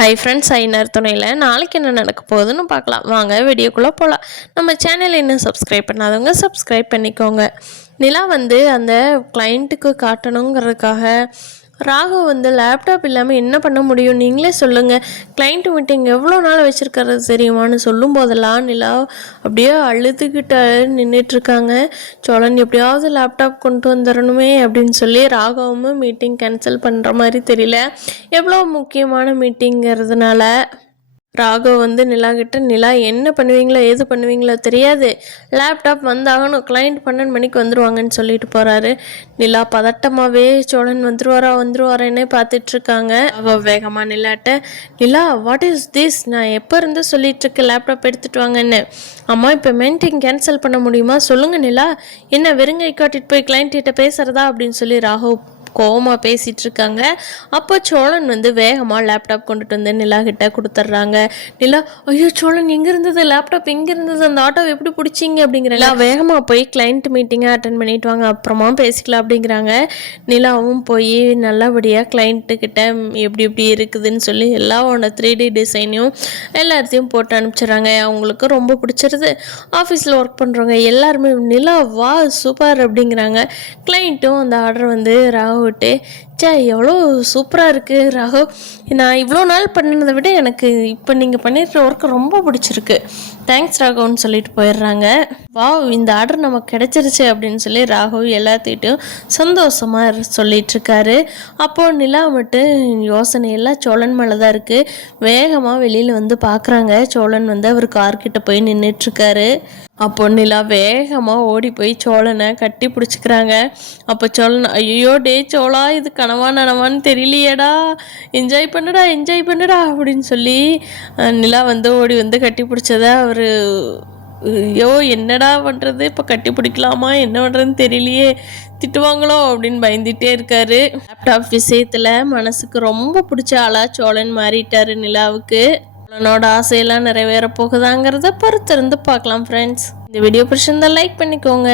Hi friends, ஐநர் துணையில் நாளைக்கு என்ன நடக்க போகுதுன்னு பார்க்கலாம். வாங்க வீடியோக்குள்ளே போகலாம். நம்ம சேனலை இன்னும் சப்ஸ்கிரைப் பண்ணாதவங்க சப்ஸ்கிரைப் பண்ணிக்கோங்க. நிலா அந்த கிளைண்ட்டுக்கு காட்டணுங்கிறதுக்காக ராகு லேப்டாப் இல்லாமல் என்ன பண்ண முடியும் நீங்களே சொல்லுங்கள், கிளைண்ட் மீட்டிங் எவ்வளோ நாள் வச்சுருக்கிறது தெரியுமான்னு சொல்லும் போதெல்லாம் நிலா அப்படியே அழுதுகிட்ட நின்றுட்டுருக்காங்க. சோழன் எப்படியாவது லேப்டாப் கொண்டு வந்துடணுமே அப்படின்னு சொல்லி ராகவும் மீட்டிங் கேன்சல் பண்ணுற மாதிரி தெரியல. எவ்வளோ முக்கியமான மீட்டிங்கிறதுனால ராகவ் நிலா கிட்ட, நிலா என்ன பண்ணுவீங்களோ ஏது பண்ணுவீங்களோ தெரியாது, லேப்டாப் வந்தாகணும், கிளைண்ட் 12 மணிக்கு வந்துடுவாங்கன்னு சொல்லிட்டு போகிறாரு. நிலா பதட்டமாகவே சோழன் வந்துருவாரேன்னே பார்த்துட்ருக்காங்க. அவள் வேகமாக நிலாட்ட, நிலா வாட் இஸ் திஸ், நான் எப்போ இருந்து சொல்லிகிட்ருக்கேன் லேப்டாப் எடுத்துகிட்டு வாங்கன்னு. அம்மா இப்போ மீட்டிங் கேன்சல் பண்ண முடியுமா சொல்லுங்கள் நிலா, என்ன வெறுங்கை காட்டிட்டு போய் கிளைண்ட் கிட்ட பேசுகிறதா அப்படின்னு சொல்லி ராகவ் கோவமாக பேசிகிட்டு இருக்காங்க. அப்போ சோழன் வேகமாக லேப்டாப் கொண்டுட்டு நிலா கிட்ட கொடுத்துட்றாங்க. நிலா, ஐயோ சோழன் எங்கே இருந்தது, லேப்டாப் எங்கே இருந்தது, அந்த ஆட்டோ எப்படி பிடிச்சிங்க அப்படிங்கிறல. வேகமாக போய் கிளைண்ட் மீட்டிங்கை அட்டன் பண்ணிட்டு வாங்க, அப்புறமா பேசிக்கலாம் அப்படிங்கிறாங்க. நிலாவும் போய் நல்லபடியாக கிளைண்ட்டுக்கிட்ட எப்படி எப்படி இருக்குதுன்னு சொல்லி எல்லாவோட 3D டிசைனையும் எல்லாத்தையும் போட்டு அனுப்பிச்சிடுறாங்க. அவங்களுக்கு ரொம்ப பிடிச்சிருது. ஆஃபீஸில் ஒர்க் பண்ணுறவங்க எல்லாருமே நிலா வா சூப்பர் அப்படிங்கிறாங்க. கிளைண்ட்டும் அந்த ஆர்டர் ராகுவிட்டு, எவ்வளோ சூப்பராக இருக்குது ராகு, நான் இவ்வளோ நாள் பண்ணினதை விட எனக்கு இப்போ நீங்கள் பண்ணிடுற ஒர்க்கு ரொம்ப பிடிச்சிருக்கு, தேங்க்ஸ் ராகவ்னு சொல்லிட்டு போயிடுறாங்க. வா இந்த ஆர்டர் நமக்கு கிடச்சிருச்சு அப்படின்னு சொல்லி ராகவ் எல்லாத்திட்டையும் சந்தோஷமாக சொல்லிகிட்ருக்காரு. அப்போது நிலா மட்டும் யோசனையெல்லாம் சோழன் மேலே தான் இருக்குது. வேகமாக வெளியில் பார்க்குறாங்க. சோழன் அவர் கார்கிட்ட போய் நின்றுட்டுருக்காரு. அப்போ நிலா வேகமாக ஓடி போய் சோழனை கட்டி பிடிச்சிக்கிறாங்க. அப்போ சோழன், ஐயோ டே சோழா, இது கனவா நனவான்னு தெரியலையேடா, என்ஜாய் பண்ணுடா அப்படின்னு சொல்லி நிலா ஓடி கட்டி பிடிச்சதை அவர், ஐயோ என்னடா பண்ணுறது, இப்போ கட்டி பிடிக்கலாமா என்ன பண்ணுறதுன்னு தெரியலையே, திட்டுவாங்களோ அப்படின்னு பயந்துகிட்டே இருக்காரு. லேப்டாப் விஷயத்தில் மனசுக்கு ரொம்ப பிடிச்ச ஆளாக சோழன் மாறிட்டார். நிலாவுக்கு சோழனோட ஆசையெல்லாம் நிறைவேற போகுதாங்கிறத பொறுத்திருந்து பார்க்கலாம் ஃப்ரெண்ட்ஸ். இந்த வீடியோ பிடிச்சிருந்தா லைக் பண்ணிக்கோங்க.